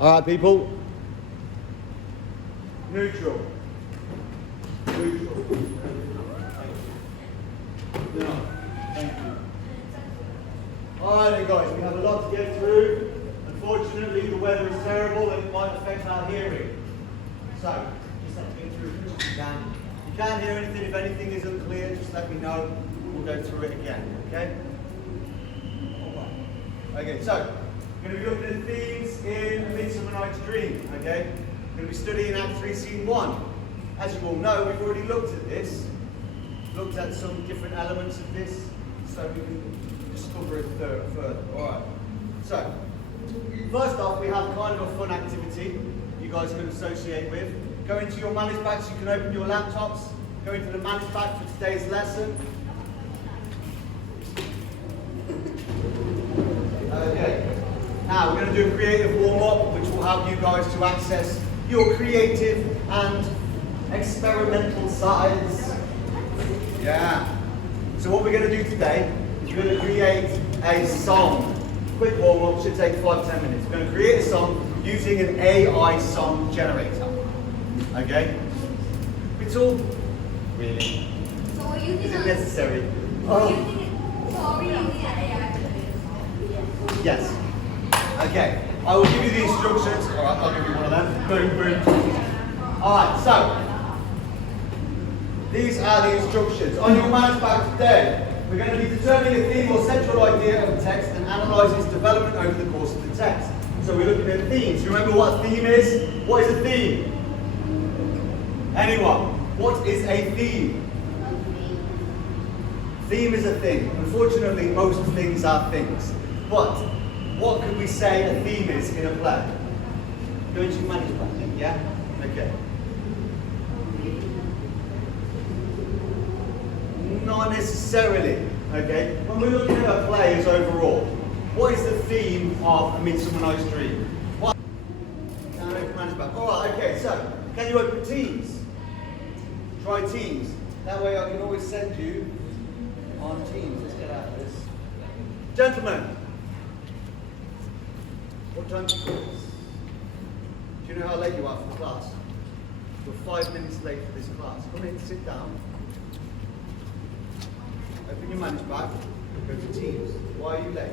All right, people. Neutral. Neutral. No, thank you. All right, then, guys. We have a lot to get through. Unfortunately, the weather is terrible and it might affect our hearing. So, just have to get through as much as you can. If you can't hear anything, if anything is unclear, just let me know. We'll go through it again. Okay? Okay, so we're going to be looking at themes in A Midsummer Night's Dream. Okay? We're going to be studying Act 3, Scene 1. As you all know, we've already looked at this, looked at some different elements of this, so we can discover it further. Alright, so first off, we have kind of a fun activity you guys can associate with. Go into your manage packs, you can open your laptops, go into the manage pack for today's lesson. Okay, now we're going to do a creative warm-up which will help you guys to access your creative and experimental sides. Yeah. So what we're going to do today is we're going to create a song. Quick warm-up, should take 5-10 minutes. We're going to create a song using an AI song generator. Okay? It's all really. So are you Is it necessary? So are we using an AI? Yes. Okay. I will give you the instructions. Alright, I'll give you one of them. Boom, boom. Alright, so these are the instructions. On your manage pack today, we're going to be determining a theme or central idea of a text and analyse its development over the course of the text. So we're looking at themes. You remember what a theme is? What is a theme? Anyone? What is a theme? Theme is a thing. Unfortunately, most things are things. But what could we say a theme is in a play? Go into your manage pack, yeah? Okay. Not necessarily, okay? When we're looking at a play as overall, what is the theme of A Midsummer Night's Dream? What? Can't open manage pack. Alright, okay, so can you open Teams? Try Teams. That way I can always send you on Teams. Let's get out of this. Gentlemen, what time do you call this? Do you know how late you are for the class? You're 5 minutes late for this class. Come in, sit down. Open your manage pack, go to Teams. Why are you late?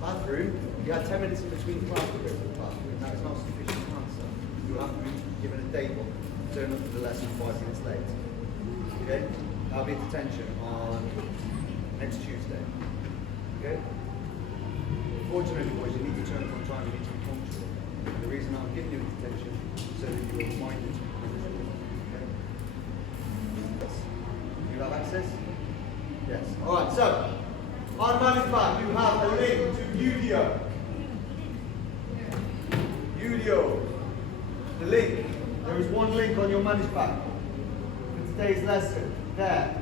Bathroom, you had 10 minutes in between class to go to the bathroom. That is not a sufficient answer. You'll have to be given a day book. Turn up to the lesson 5 minutes late. Okay? That'll be a detention on next Tuesday. Okay? Fortunately, boys, you need to turn up on time, you need to be punctual. And the reason I'm giving you a detention is so that you're reminded to be punctual. Okay? You have access? Yes. Alright, so on manage pack you have a link to Udio. Udio. The link. There is one link on your manage pack for today's lesson. There.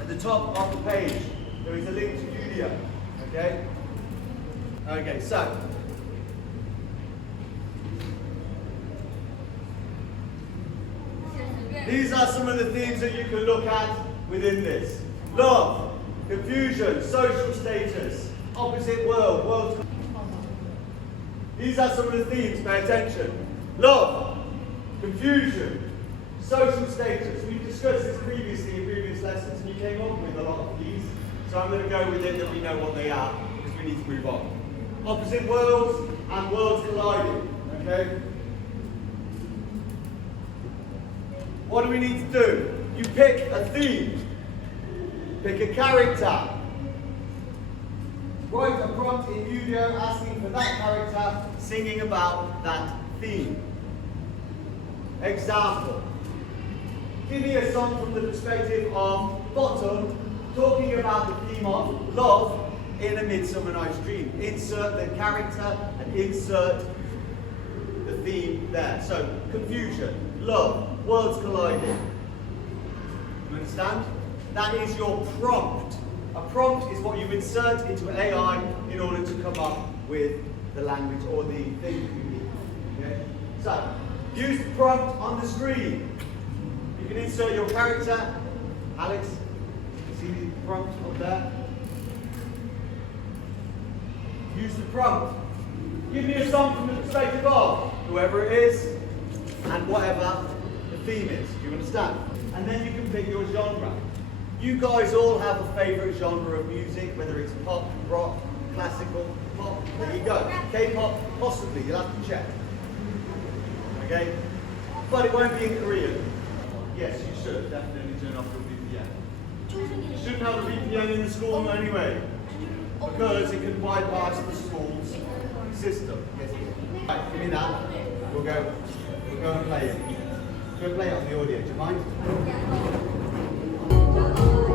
At the top of the page there is a link to Udio. Okay? Okay, so these are some of the themes that you can look at within this. Love, confusion, social status, opposite world. These are some of the themes, pay attention. Love, confusion, social status. We've discussed this previously in previous lessons and you came up with a lot of these. So I'm going to go with it that we know what they are because we need to move on. Opposite worlds and worlds colliding. Okay? What do we need to do? You pick a theme. Pick a character. Write a prompt in Udio asking for that character singing about that theme. Example. Give me a song from the perspective of Bottom talking about the theme of love in A Midsummer Night's Dream. Insert the character and insert the theme there. So, confusion, love, worlds colliding. You understand? That is your prompt. A prompt is what you insert into AI in order to come up with the language or the thing that you need. Okay? So, use the prompt on the screen. You can insert your character. Alex, see the prompt up there? Use the prompt. Give me a song from the perspective of whoever it is and whatever the theme is. Do you understand? And then you can pick your genre. You guys all have a favourite genre of music, whether it's pop, rock, classical, pop. There you go. K-pop, possibly. You'll have to check. Okay? But it won't be in Korean. Yes, you should definitely turn off your VPN. You shouldn't have a VPN in the school anyway, because it can bypass the school's system. Yes. Right, give me that. We'll go and play it. We'll play it on the audio. Do you mind?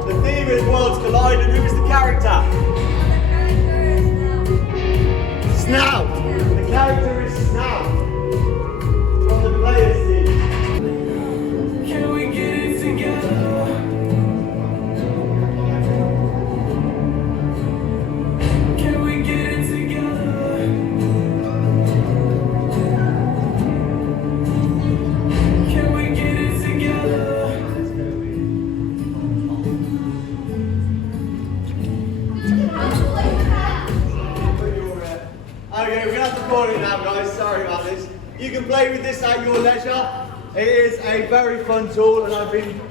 The theme is Worlds Collide, and who is the character? Snout. The character is Snout from the player's team. Can we get it together? Can we get it together? Can we get it together? Okay, we're going to have to call it now, guys. Sorry about this. You can play with this at your leisure. It is a very fun tool, and I've been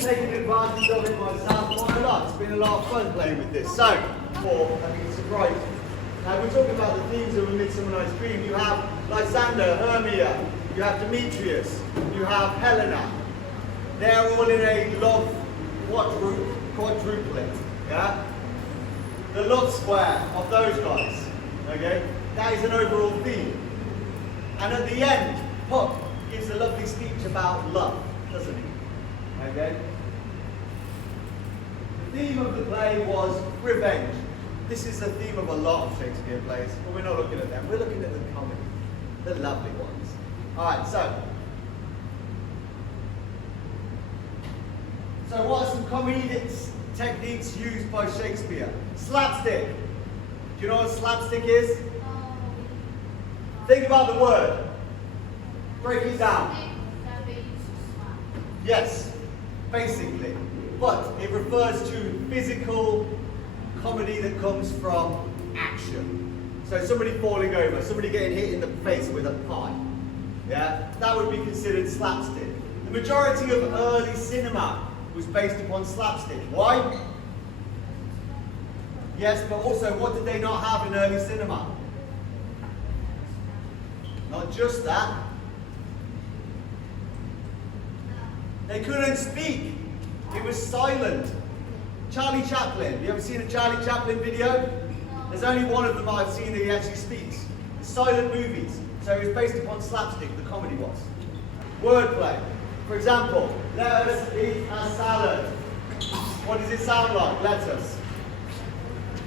taking advantage of it myself quite a lot. It's been a lot of fun playing with this. So, I think it's surprising. Now, we're talking about the themes of A Midsummer Night's Dream. You have Lysander, Hermia, you have Demetrius, you have Helena. They're all in a love quadruplet. Yeah? The love square of those guys. Okay? That is an overall theme. And at the end, Puck gives a lovely speech about love, doesn't he? Okay? The theme of the play was revenge. This is the theme of a lot of Shakespeare plays, but we're not looking at them. We're looking at the comedy, the lovely ones. Alright, so what are some comedic techniques used by Shakespeare? Slapstick. Do you know what slapstick is? Think about the word. Break it down. Yes, basically. But it refers to physical comedy that comes from action. So somebody falling over, somebody getting hit in the face with a pie. Yeah, that would be considered slapstick. The majority of early cinema was based upon slapstick. Why? Yes, but also what did they not have in early cinema? Not just that. They couldn't speak. It was silent. Charlie Chaplin. You ever seen a Charlie Chaplin video? There's only one of them I've seen that he actually speaks. It's silent movies. So it was based upon slapstick, the comedy was. Wordplay. For example, let us eat a salad. What does it sound like? Let us.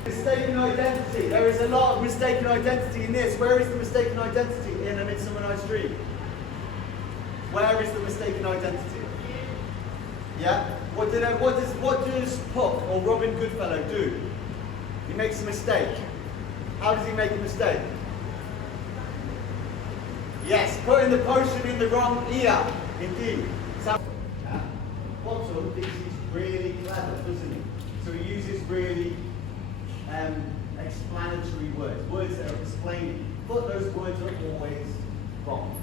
Mistaken identity. There is a lot of mistaken identity in this. Where is the mistaken identity in A Midsummer Night's Dream? Where is the mistaken identity? Yeah? What does Puck or Robin Goodfellow do? He makes a mistake. How does he make a mistake? Yes, putting the potion in the wrong ear. Indeed. Bottom thinks he's really clever, doesn't he? So he uses really explanatory words that are explaining, but those words are always wrong.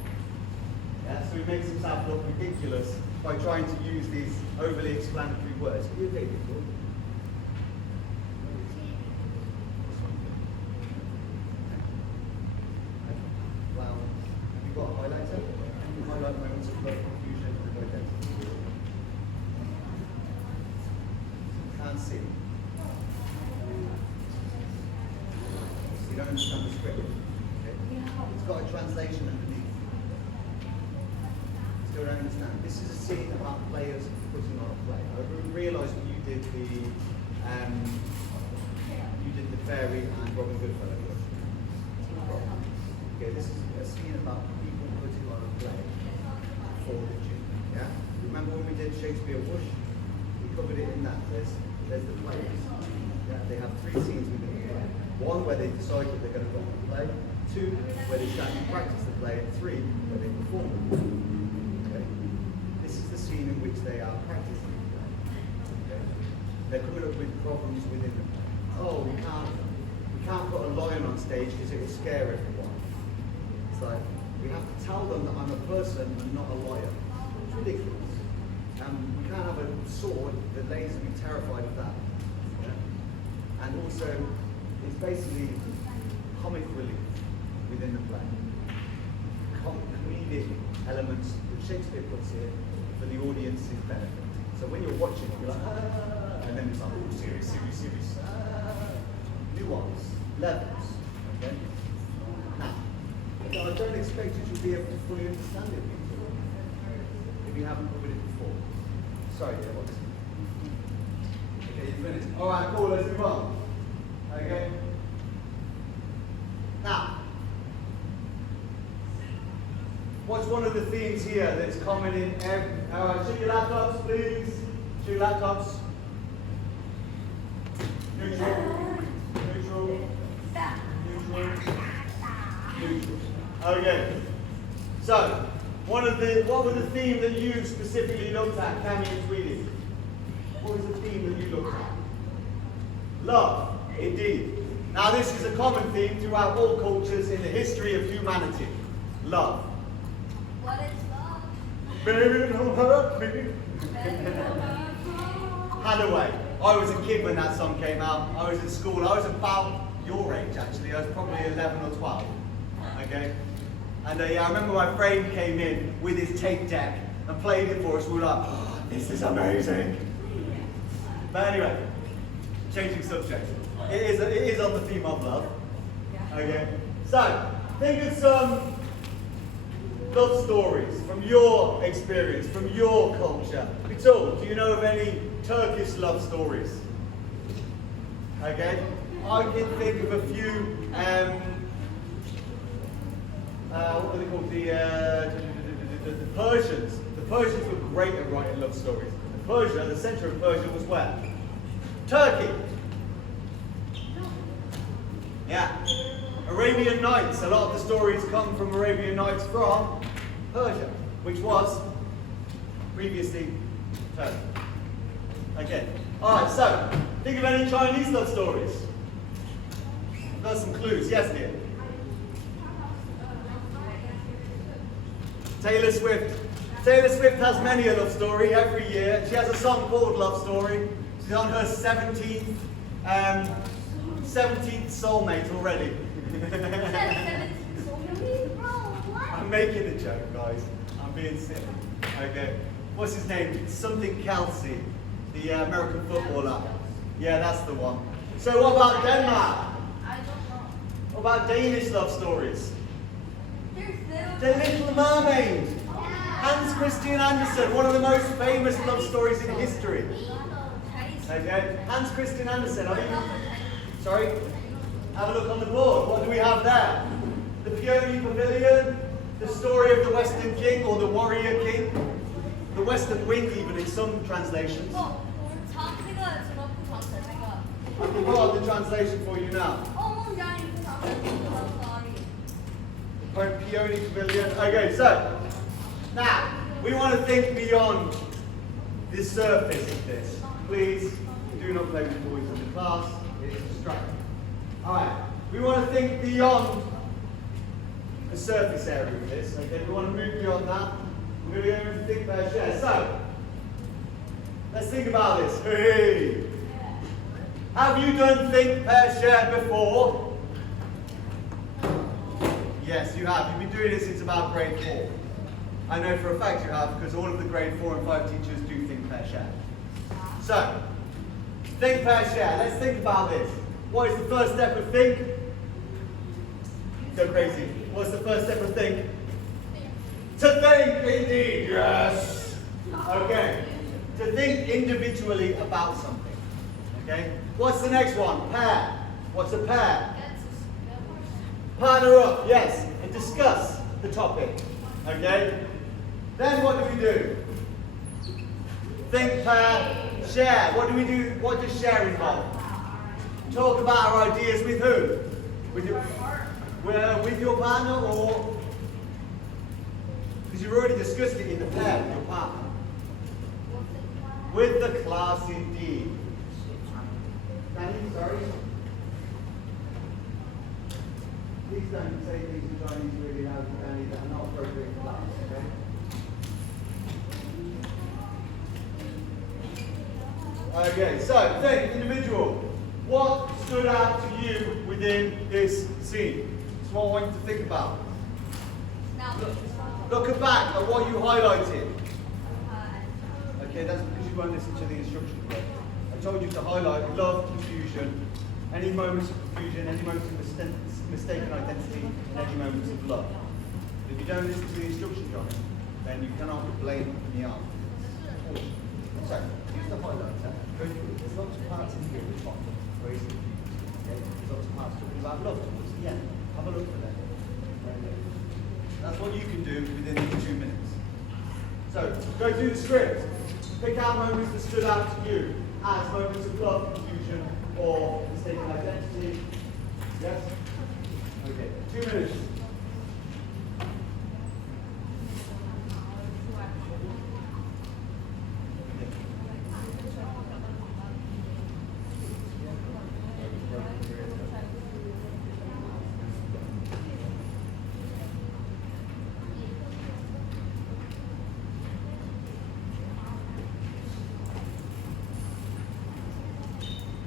Yeah? So he makes himself look ridiculous by trying to use these overly explanatory words. What do you think? Well, have you got a highlighter? You highlight moments of confusion and identity. Can't see. You don't understand the script. Okay? It's got a translation underneath. Still don't understand. This is a scene about players putting on a play. I realised when you did the fairy and Robin Goodfellow. Okay, this is a scene about people putting on a play for the Jew. Yeah. Remember when we did Shakespeare Bush? We covered it in that. There's the players. Yeah. They have 3 scenes within the play. 1 where they decide that they're going to put on the play. 2 where they start to practice the play. And 3 where they perform it. Okay. This is the scene in which they are practicing the play. Okay. They're coming up with problems within the play. Oh, we can't put a lion on stage because it will scare everyone. It's like, we have to tell them that I'm a person and not a lawyer. It's ridiculous. We can't have a sword that lays me terrified of that. Yeah? And also, it's basically comic relief within the play. Comedic elements that Shakespeare puts here for the audience's benefit. So when you're watching, you're like, ah, and then it's like, oh, serious, serious, serious. Ah. Nuance, levels. Okay? Now, I don't expect you to be able to fully understand it if you haven't covered it before. Sorry, yeah, what's okay, you finished. Alright, cool, let's move on. Okay? Now, what's one of the themes here that's common in every... Alright, show your laptops, please. Show your laptops. Neutral. Neutral. Neutral. Neutral. Okay. So, what was the theme that you specifically looked at, Cammy and Tweedy? What was the theme that you looked at? Love, indeed. Now this is a common theme throughout all cultures in the history of humanity. Love. What is love? Baby, don't hurt me. Hadaway. I was a kid when that song came out. I was in school. I was about your age actually. I was probably 11 or 12. Okay? And I remember my friend came in with his tape deck and played it for us. We were like, oh, this is amazing. But anyway, changing subject. It is on the theme of love. Okay? So, think of some love stories from your experience, from your culture. So, do you know of any Turkish love stories? Okay? I can think of a few, what were they called? The Persians. The Persians were great at writing love stories. Persia, the center of Persia was where? Turkey. Yeah. Arabian Nights. A lot of the stories come from Arabian Nights from Persia, which was previously Turkey. Okay. Alright, so, think of any Chinese love stories. Got some clues. Yes, dear. Taylor Swift. Taylor Swift has many a love story every year. She has a song called Love Story. She's on her 17th soulmate already. I'm making a joke, guys. I'm being silly. Okay. What's his name? Something Kelsey, the American footballer. Yeah, that's the one. So what about Denmark? I don't know. What about Danish love stories? There's The Little Mermaid. Hans Christian Andersen, one of the most famous love stories in history. Okay, Hans Christian Andersen. Sorry? Have a look on the board. What do we have there? The Peony Pavilion, the story of the Western King or the Warrior King, the Western Wind even in some translations. I can pull out the translation for you now. Peony Pavilion. Okay, so now we want to think beyond the surface of this. Please do not play with toys in the class. It's distracting. Alright, we want to think beyond the surface area of this. Okay, we want to move beyond that. We're going to go and think about share. So, let's think about this. Hey! Have you done think, pair, share before? Yes, you have. You've been doing it since about grade 4. I know for a fact you have, because all of the grade 4 and 5 teachers do think, pair, share. So, think, pair, share. Let's think about this. What is the first step of think? Go crazy. What's the first step of think? To think, indeed. Yes. Okay. To think individually about something. Okay. What's the next one? Pair. What's a pair? Partner up, yes, and discuss the topic. Okay? Then what do we do? Think, pair, share. What do we do? What does share involve? Talk about our ideas with who? With your partner or? Because you've already discussed it in the pair with your partner. With the class indeed. Danny, sorry. please don't say things in Chinese really loud and clearly that are not appropriate for class, okay? Okay, so think, individual. What stood out to you within this scene? It's what I want you to think about. Now, Look back at what you highlighted. Okay, that's because you won't listen to the instruction correct. I told you to highlight love, confusion, any moments of confusion, any moments of mistaken identity, and any moments of love. If you don't listen to the instruction, Johnny, then you cannot blame me out. So, use the highlighter. Go through it. There's lots of parts in here which are very confused. Okay? There's lots of parts talking about love towards the end. Have a look for them. That's what you can do within these 2 minutes. So, go through the script. Pick out moments that stood out to you as moments of love, confusion, or mistaken identity. Yes? Okay, 2 minutes.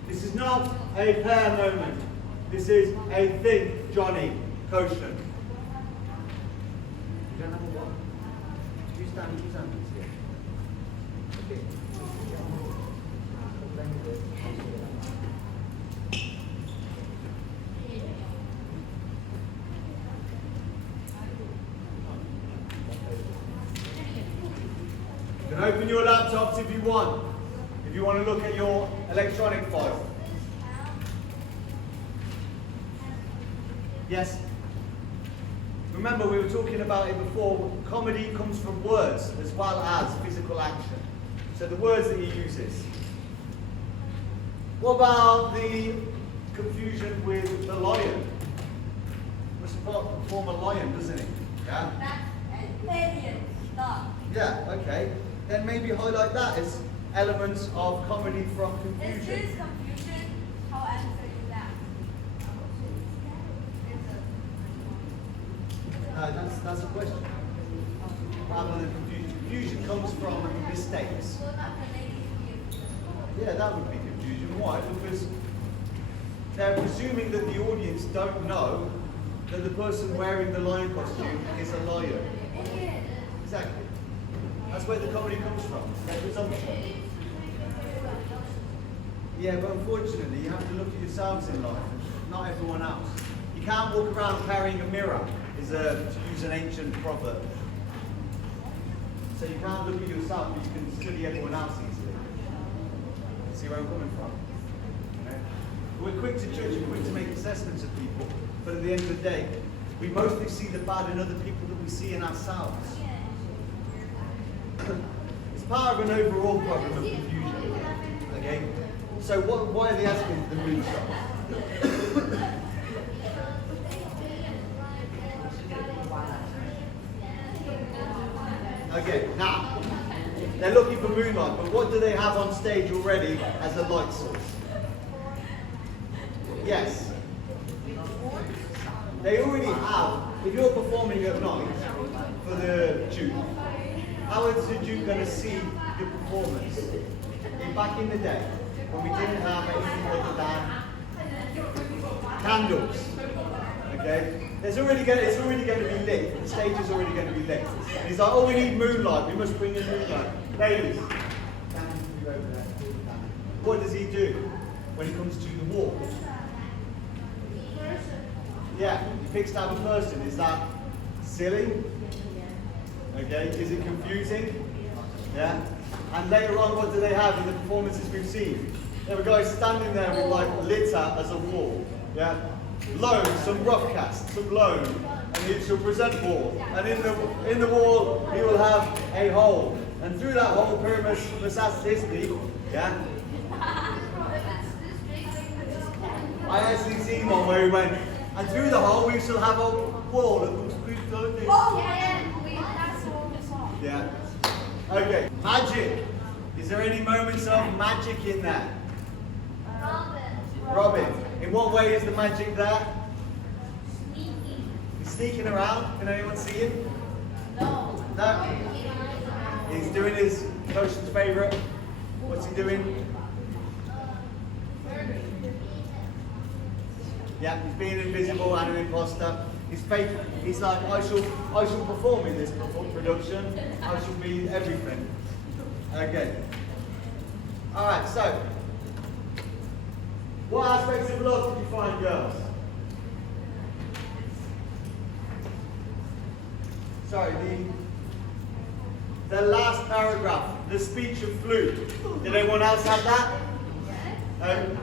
This is not a pair moment. This is a think, Johnny, quotient. You don't have a what? You stand here. Okay. You can open your laptops if you want. If you want to look at your electronic file. Yes? Remember, we were talking about it before. Comedy comes from words as well as physical action. So the words that he uses. What about the confusion with the lion? Must form a lion, doesn't it? Yeah? that's alien stuff. Yeah, okay. Then maybe highlight that as elements of comedy from Is confusion. this confusion? How answer you that? No, that's a question. Rather than confusion. Confusion comes from mistakes. So not related to you. Yeah, that would be confusion. Why? Because they're presuming that the audience don't know that the person wearing the lion costume is a lion. Exactly. That's where the comedy comes from. That presumption. Yeah, but unfortunately, you have to look at yourselves in life, not everyone else. You can't walk around carrying a mirror, to use an ancient proverb. So you can't look at yourself, but you can study everyone else easily. See where I'm coming from? Okay? We're quick to judge and quick to make assessments of people, but at the end of the day, we mostly see the bad in other people that we see in ourselves. It's part of an overall problem of confusion. Okay? So why are they asking for the moonshot? Okay, now, they're looking for moonlight, but what do they have on stage already as a light source? Yes. They already have, if you're performing at night for the Duke, how is the Duke going to see your performance? Back in the day, when we didn't have anything other than candles, okay? It's already going to be lit. The stage is already going to be lit. And he's like, oh, we need moonlight. We must bring in moonlight. Ladies, what does he do when he comes to the wall? Yeah, he picks out a person. Is that silly? Okay, is it confusing? Yeah? And later on, what do they have in the performances we've seen? There were guys standing there with like litter as a wall. Yeah? Loam, some rough cast, some loam, and he shall present wall. And in the wall, he will have a hole. And through that hole, Pyramus must ask his people. Yeah? I actually seen one where he went, and through the hole we shall have a wall that looks like this. Yeah. Okay. Magic. Is there any moments of magic in there? Robin. In what way is the magic there? sneaking around. Can anyone see him? No. No? He's doing his Ocean's favourite. What's he doing? Yeah, he's being invisible and an imposter. He's fake. He's like, I shall perform in this production. I shall be everything. Okay. All right. So, what aspects of love did you find, girls? Sorry, the last paragraph, the speech of flute. Did anyone else have that?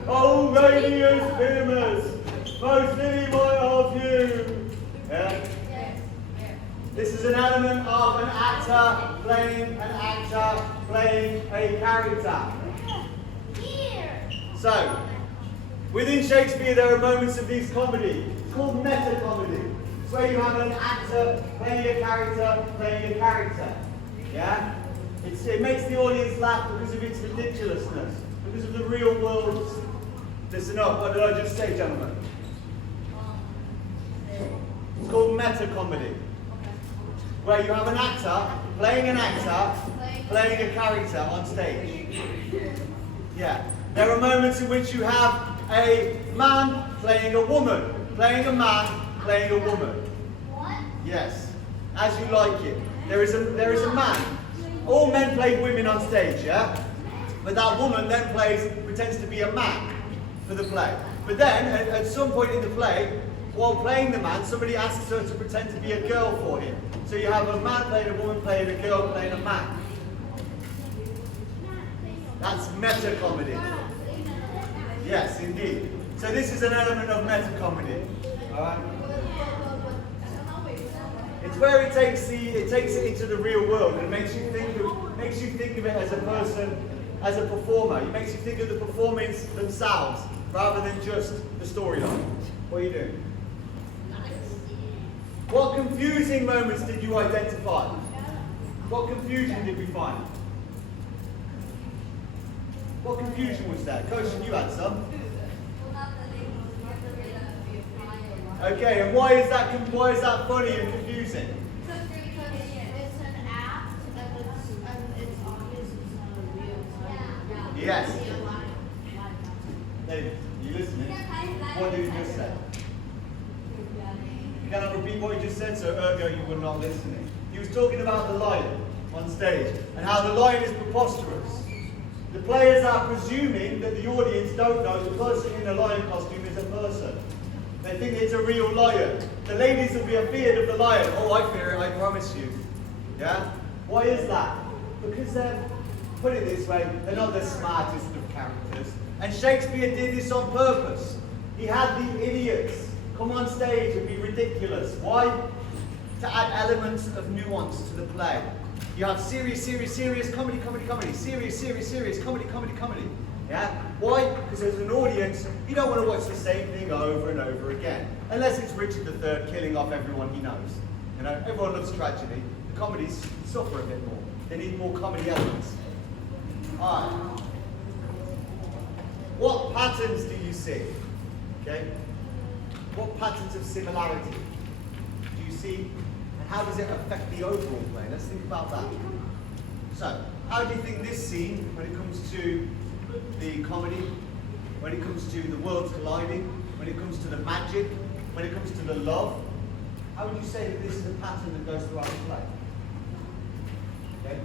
Oh, radius boomers, most lily white of you. Yeah. This is an element of an actor playing a character. So, within Shakespeare there are moments of this comedy. It's called meta-comedy. It's where you have an actor playing a character. Yeah? It makes the audience laugh because of its ridiculousness, because of the real world's... Listen up, what did I just say, gentlemen? It's called meta-comedy. Where you have an actor playing a character on stage. Yeah. There are moments in which you have a man playing a woman, playing a man playing a woman. What? Yes, as you like it. There is a man. All men play women on stage, yeah? But that woman then pretends to be a man for the play. But then, at some point in the play, while playing the man, somebody asks her to pretend to be a girl for him. So you have a man playing a woman, playing a girl, playing a man. That's meta-comedy. Yes, indeed. So this is an element of meta-comedy. Alright? It's where it takes it into the real world and makes you think of it as a person, as a performer. It makes you think of the performance themselves rather than just the storyline. What are you doing? What confusing moments did you identify? What confusion did we find? What confusion was there? Coach, you had some. Okay, and why is that funny and confusing? It's an act and it's obvious it's not real. Yes. David, you listening? What did you just say? You cannot repeat what you just said, so ergo you were not listening. He was talking about the lion on stage and how the lion is preposterous. The players are presuming that the audience don't know the person in the lion costume is a person. They think it's a real lion. The ladies will be afeard of the lion. Oh, I fear it, I promise you. Yeah? Why is that? Because they're, put it this way, they're not the smartest of characters. And Shakespeare did this on purpose. He had the idiots come on stage and be ridiculous. Why? To add elements of nuance to the play. You have serious, comedy, serious, comedy. Yeah? Why? Because as an audience, you don't want to watch the same thing over and over again. Unless it's Richard III killing off everyone he knows. You know, everyone loves tragedy. The comedies suffer a bit more. They need more comedy elements. Alright. What patterns do you see? Okay? What patterns of similarity do you see? And how does it affect the overall play? Let's think about that. So, how do you think this scene, when it comes to the comedy, when it comes to the worlds colliding, when it comes to the magic, when it comes to the love, how would you say that this is a pattern that goes throughout the play? Okay.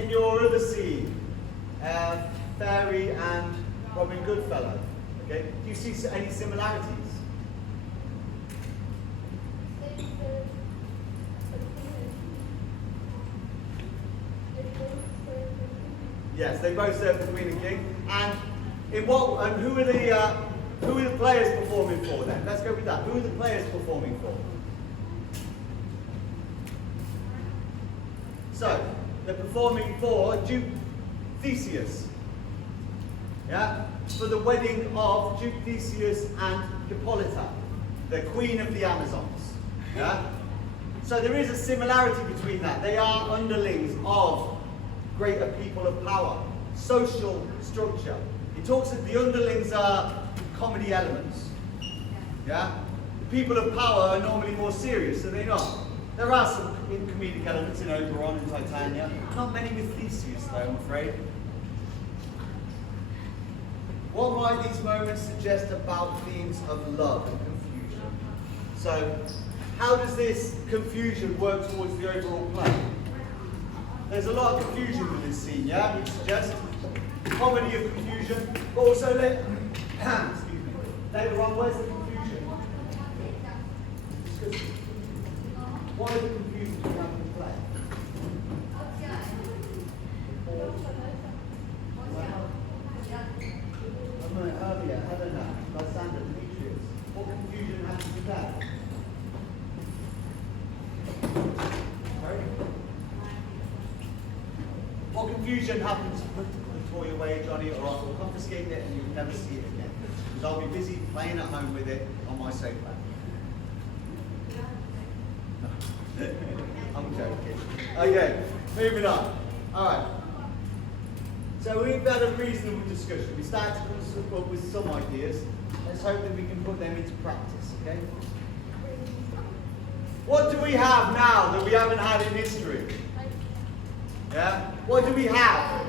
In your other scene, Fairy and Robin Goodfellow, okay, do you see any similarities? Yes, they both serve the Queen and King. And who are the players performing for then? Let's go with that. Who are the players performing for? So, they're performing for Duke Theseus. Yeah? For the wedding of Duke Theseus and Hippolyta, the Queen of the Amazons. Yeah? So there is a similarity between that. They are underlings of greater people of power, social structure. It talks that the underlings are comedy elements. Yeah? people of power are normally more serious, are they not? There are some comedic elements in Oberon and Titania. Not many with Theseus, though, I'm afraid. What might these moments suggest about themes of love and confusion? So, how does this confusion work towards the overall play? There's a lot of confusion with this scene, yeah? We suggest comedy of confusion, but also later on, where's the confusion? Why is the confusion around the play? Earlier, Helena, Lysander, Demetrius. What confusion happened with that? Sorry? What confusion happens to put the toy away, Johnny, or I'll confiscate it and you'll never see it again? Because I'll be busy playing at home with it on my sofa. I'm joking. Okay, moving on. Alright. So we've had a reasonable discussion. We started to come up with some ideas. Let's hope that we can put them into practice, okay? What do we have now that we haven't had in history? Yeah? What do we have?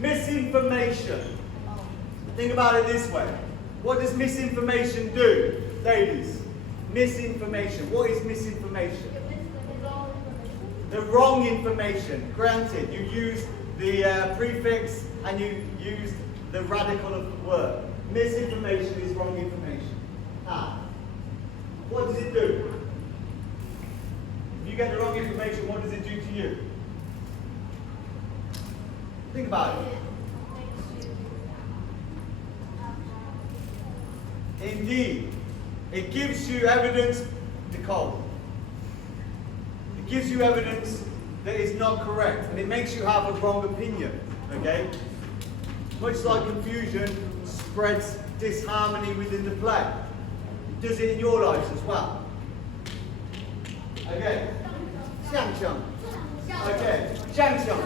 Misinformation. Think about it this way. What does misinformation do? Ladies, misinformation. What is misinformation? The wrong information. Granted, you used the prefix and you used the radical of the word. Misinformation is wrong information. Ah. What does it do? If you get the wrong information, what does it do to you? Think about it. Indeed. It gives you evidence, Nicole. It gives you evidence that is not correct, and it makes you have a wrong opinion, okay? Much like confusion spreads disharmony within the play. It does it in your lives as well. Okay. Xiangqiang. Okay. Xiangqiang.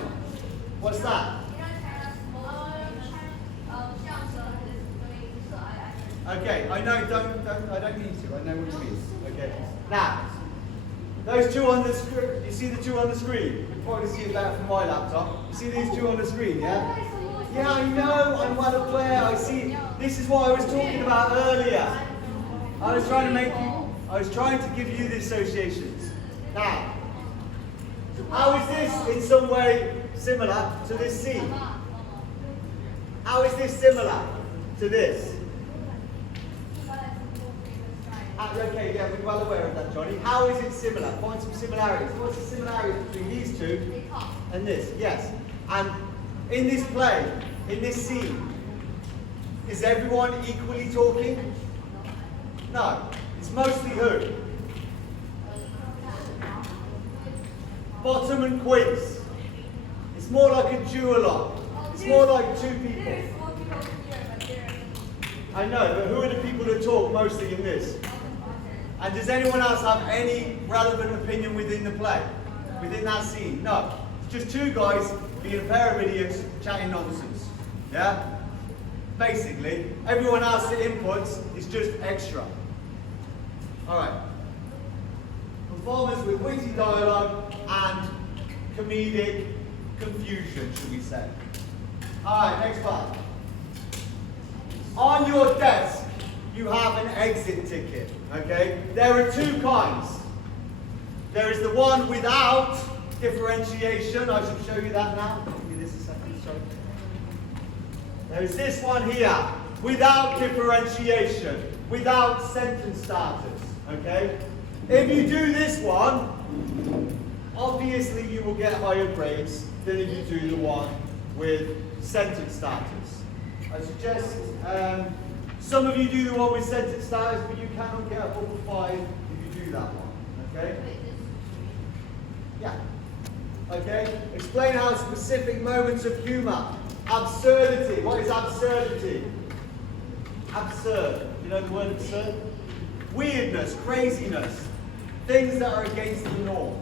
What's that? Okay, I know, I don't need to, I know what you mean. Okay. Now, those two on the screen, you see the two on the screen? You can probably see it better from my laptop. You see these two on the screen, yeah? Yeah, I know, I'm well aware, I see. This is what I was talking about earlier. I was trying to give you the associations. Now, how is this in some way similar to this scene? How is this similar to this? Okay, yeah, we're well aware of that, Johnny. How is it similar? Find some similarities. What's the similarity between these two and this? Yes. And in this play, in this scene, is everyone equally talking? No. It's mostly who? Bottom and Quince. It's more like a duologue. It's more like two people. I know, but who are the people that talk mostly in this? And does anyone else have any relevant opinion within the play? Within that scene? No. It's just two guys being a pair of idiots chatting nonsense. Yeah? Basically, everyone else's inputs is just extra. Alright. Performers with witty dialogue and comedic confusion, should we say. Alright, next part. On your desk, you have an exit ticket, okay? There are two kinds. There is the one without differentiation. I should show you that now. Give me this a second, sorry. There is this one here, without differentiation, without sentence starters, okay? If you do this one, obviously you will get higher grades than if you do the one with sentence starters. I suggest some of you do the one with sentence starters, but you cannot get above 5 if you do that one, okay? Yeah. Okay? Explain how specific moments of humour. Absurdity. What is absurdity? Absurd. You know the word absurd? Weirdness, craziness. Things that are against the norm.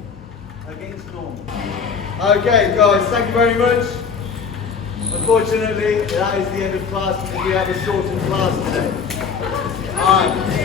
Against norm. Okay, guys, thank you very much. Unfortunately, that is the end of class because we have a shortened class today. Alright.